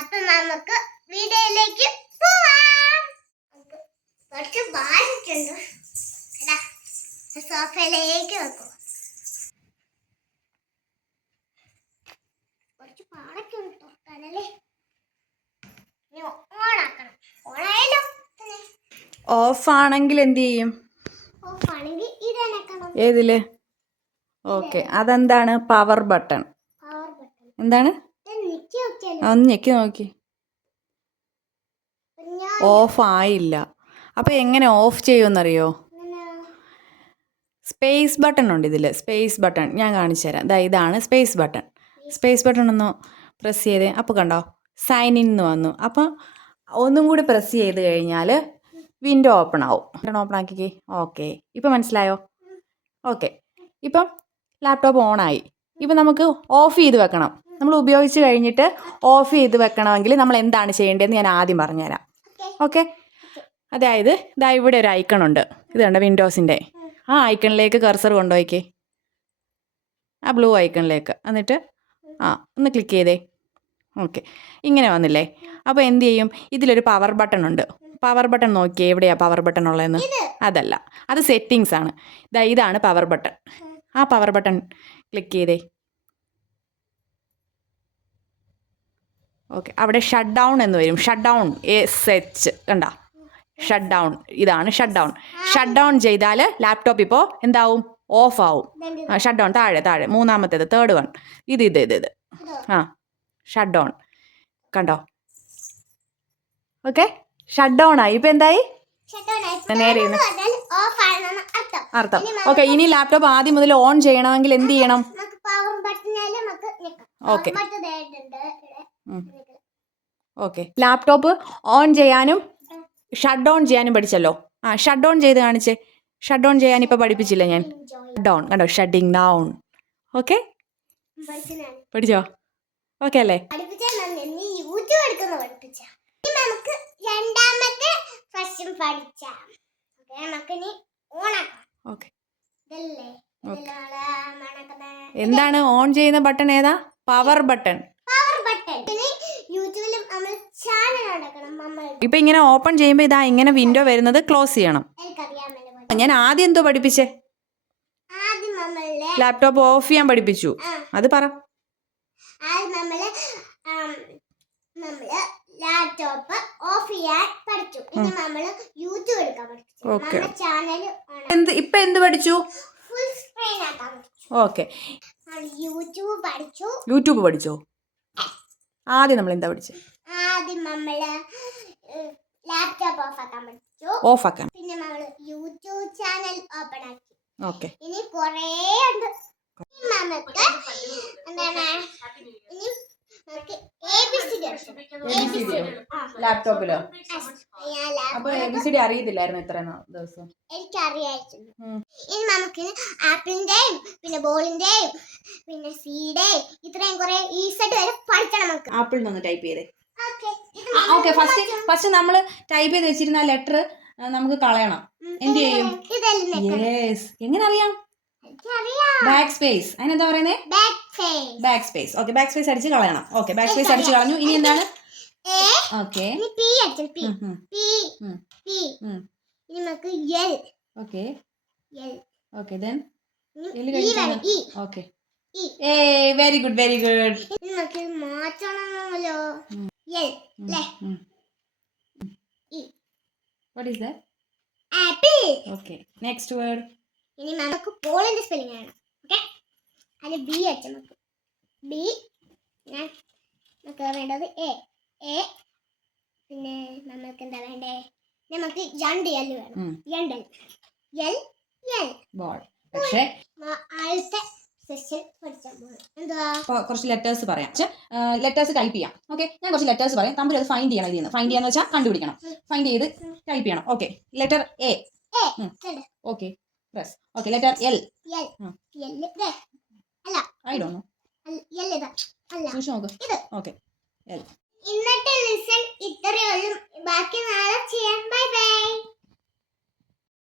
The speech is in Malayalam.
അപ്പൊ നമുക്ക് വീഡിയോയിലേക്ക് പോവാം. കുറച്ച് വാങ്ങിട്ടുണ്ട് സോഫയിലേക്ക് വെക്കും. കുറച്ച് പാടൊക്കെ ഉണ്ട് തുറക്കാനല്ലേ? ഇനി ഓണാക്കണം. ഓണായാലോ? ഓഫ് ആണെങ്കിൽ എന്ത് ചെയ്യും? ഏതിൽ? ഓക്കെ അതെന്താണ്? പവർ ബട്ടൺ എന്താണ്? ഒന്ന് ഞെക്കി നോക്കി. ഓഫ് ആയില്ല. അപ്പോൾ എങ്ങനെ ഓഫ് ചെയ്യുമെന്നറിയോ? സ്പേസ് ബട്ടൺ ഉണ്ട് ഇതിൽ. Space button. ഞാൻ കാണിച്ചു തരാം. ദാ ഇതാണ് സ്പേസ് ബട്ടൺ. സ്പേസ് ബട്ടൺ ഒന്ന് പ്രസ് ചെയ്തേ. അപ്പോൾ കണ്ടോ? സൈൻ ഇൻ എന്ന് വന്നു. അപ്പോൾ ഒന്നും കൂടി പ്രസ് ചെയ്ത് കഴിഞ്ഞാൽ വിൻഡോ ഓപ്പൺ ആവും. ബട്ടൺ ഓപ്പൺ ആക്കിക്കേ. ഓക്കെ. ഇപ്പൊ മനസ്സിലായോ? ഓക്കെ. ഇപ്പം ലാപ്ടോപ്പ് ഓൺ ആയി. ഇപ്പം നമുക്ക് ഓഫ് ചെയ്ത് വെക്കണം. നമ്മൾ ഉപയോഗിച്ച് കഴിഞ്ഞിട്ട് ഓഫ് ചെയ്ത് വെക്കണമെങ്കിൽ നമ്മൾ എന്താണ് ചെയ്യേണ്ടതെന്ന് ഞാൻ ആദ്യം പറഞ്ഞുതരാം. ഓക്കെ അതായത് ഇതാ ഇവിടെ ഒരു ഐക്കൺ ഉണ്ട്. ഇത് കണ്ട വിൻഡോസിന്റെ ആ ഐക്കണിലേക്ക് കർസർ കൊണ്ടുപോയിക്കേ. ആ ബ്ലൂ ഐക്കണിലേക്ക് എന്നിട്ട് ആ ഒന്ന് ക്ലിക്ക് ചെയ്തേ. ഓക്കെ ഇങ്ങനെ വന്നില്ലേ? അപ്പോൾ എന്ത് ചെയ്യും? ഇതിലൊരു പവർ ബട്ടൺ ഉണ്ട്. പവർ ബട്ടൺ നോക്കിയേ. എവിടെയാണ് പവർ ബട്ടൺ ഉള്ളതെന്ന്? അതല്ല. അത് സെറ്റിങ്സ് ആണ്. ഇതാ ഇതാണ് പവർ ബട്ടൺ ആ പവർ ബട്ടൺ ക്ലിക്ക് ചെയ്തേ. ഓക്കെ അവിടെ ഷട്ട് ഡൗൺ എന്ന് വരും. ഷട്ട് ഡൗൺ എ എച്ച് കണ്ട? ഷട്ട് ഡൗൺ ഇതാണ് ഷട്ട് ഡൗൺ ഷട്ട് ഡൗൺ ചെയ്താൽ ലാപ്ടോപ്പ് ഇപ്പോൾ എന്താവും? ഓഫ് ആവും. ഷട്ട് ഡൗൺ താഴെ താഴെ. മൂന്നാമത്തേത് തേർഡ് വൺ ഇത് ഇത് ഇത് ഇത്. ആ ഷട്ട് ഡൗൺ കണ്ടോ? ഓക്കെ ഷട്ട് ഡൗൺ ആയി. ഇപ്പം എന്തായി. നേരെ അർത്ഥം. ഓക്കെ ഇനി ലാപ്ടോപ്പ് ആദ്യം മുതൽ ഓൺ ചെയ്യണമെങ്കിൽ എന്ത് ചെയ്യണം? നമുക്ക് ഓക്കെ. ലാപ്ടോപ്പ് ഓൺ ചെയ്യാനും ഷട്ട് ഡൗൺ ചെയ്യാനും പഠിച്ചല്ലോ. ആ ഷട്ട് ഡൗൺ ചെയ്ത് കാണിച്ച്. ഷട്ട് ഡൗൺ ചെയ്യാൻ ഇപ്പോൾ പഠിപ്പിച്ചില്ല ഞാൻ. ഡൗൺ കണ്ടോ? Shutting down okay? പഠിച്ചോ? ഓക്കെ അല്ലേ? നമുക്ക് രണ്ടാമത്തെ പഠിച്ചാ നമുക്ക് ഓക്കെ. എന്താണ് ഓൺ ചെയ്യുന്ന ബട്ടൺ ഏതാ? പവർ ബട്ടൺ ഇനി യൂട്യൂബിൽ നമ്മൾ ചാനൽ ഉണ്ടാക്കണം നമ്മൾ ഇപ്പം ഇങ്ങനെ ഓപ്പൺ ചെയ്യുമ്പോൾ ഇതാ ഇങ്ങനെ വിൻഡോ വരുന്നത് ക്ലോസ് ചെയ്യണം. ഞാൻ ആദ്യം എന്തോ പഠിപ്പിച്ചേ? ലാപ്ടോപ്പ് ഓഫ് ചെയ്യാൻ പഠിപ്പിച്ചു. അത് പറ. ലാപ്ടോപ്പ് ഓഫ് ചെയ്യാൻ പഠിച്ചു. ഇനി നമ്മൾ യൂട്യൂബ് എടുക്കാൻ പഠിച്ചു ചാനൽ എന്ത് ഇപ്പം എന്ത് പഠിച്ചു? ഫുൾ സ്ക്രീൻ ആക്കാൻ ഓക്കെ നമ്മൾ യൂട്യൂബ് പഠിച്ചു. യൂട്യൂബ് പഠിച്ചോ? ആദ്യം നമ്മൾ എന്താ പഠിച്ചത് ആദ്യം നമ്മൾ ലാപ്ടോപ്പ് ഓഫ് ആക്കാൻ പഠിച്ചു ഓഫ് ആക്കാൻ. പിന്നെ നമ്മൾ യൂട്യൂബ് ചാനൽ ഓപ്പൺ ആക്കി. ഓക്കെ ഇനി കുറേ ഉണ്ട്. ഇനി നമുക്ക് എന്താണ്? ഇനി ലാപ്ടോപ്പിലോ അപ്പൊ എ ബി സി ഡി അറിയത്തില്ലായിരുന്നു ഇത്ര ദിവസം. എനിക്ക് അറിയായിരുന്നു ഇനി നമുക്ക് ആപ്പിളിന്റെയും പിന്നെ ബോളിന്റെയും പിന്നെ സീഡേയും ഇത്രയും കുറെ ഈസെറ്റ് വരെ പഠിക്കണം നമുക്ക്. ആപ്പിൾ നിന്ന് ടൈപ്പ് ചെയ്തേ. ഓക്കെ ഫസ്റ്റ് ഫസ്റ്റ് നമ്മൾ ടൈപ്പ് ചെയ്ത് വെച്ചിരുന്ന ലെറ്റർ നമുക്ക് കളയണം. എന്ത് ചെയ്യും? യെസ് എങ്ങനെ അറിയാം? ബാക്ക് സ്പേസ് അതിനെന്താ പറയുന്നത് back space okay back space അടിച്ച് കളയണം. ഓക്കെ ബാക്ക് സ്പേസ് അടിച്ച് കളഞ്ഞു. ഇനി എന്താണ്? Okay okay okay then okay very good very good മാറ്റണമല്ലോ. ഉം. L Mm. E. What is that? Apple. Okay. Next word. ഇനി നമുക്ക് പോളിന്റെ സ്പെല്ലിംഗ് ആണ് ഓക്കെ അതിൽ ബി അച്ഛൻ നമുക്ക് ബി ഞാൻ നമുക്ക് വേണ്ടത് എ എ പിന്നെ നമുക്ക് എന്താ വേണ്ടേ നമുക്ക് രണ്ട് എൽ വേണം. രണ്ട് എൽ എൽ എൽ ബോൾ പക്ഷേ സെഷൻ പഠിച്ചാൽ പോകും എന്തുവാ ഇപ്പോൾ കുറച്ച് ലെറ്റേഴ്സ് പറയാം. ലെറ്റേഴ്സ് ടൈപ്പ് ചെയ്യാം. ഓക്കെ ഞാൻ കുറച്ച് ലെറ്റേഴ്സ് പറയാം. തമ്മിൽ അത് ഫൈൻഡ് ചെയ്യണം ഇതിൽ നിന്ന് ഫൈൻഡ് ചെയ്യാന്ന് വെച്ചാൽ കണ്ടുപിടിക്കണം. ഫൈൻഡ് ചെയ്ത് ടൈപ്പ് ചെയ്യണം. Okay letter A? Okay press okay letter L I ഡോ നോ എൽ. ഓക്കെ ഇന്നത്തെ ലിസൺ ഇത്രയേ ബാക്കി നാളെ ചെയ്യാം. Bye bye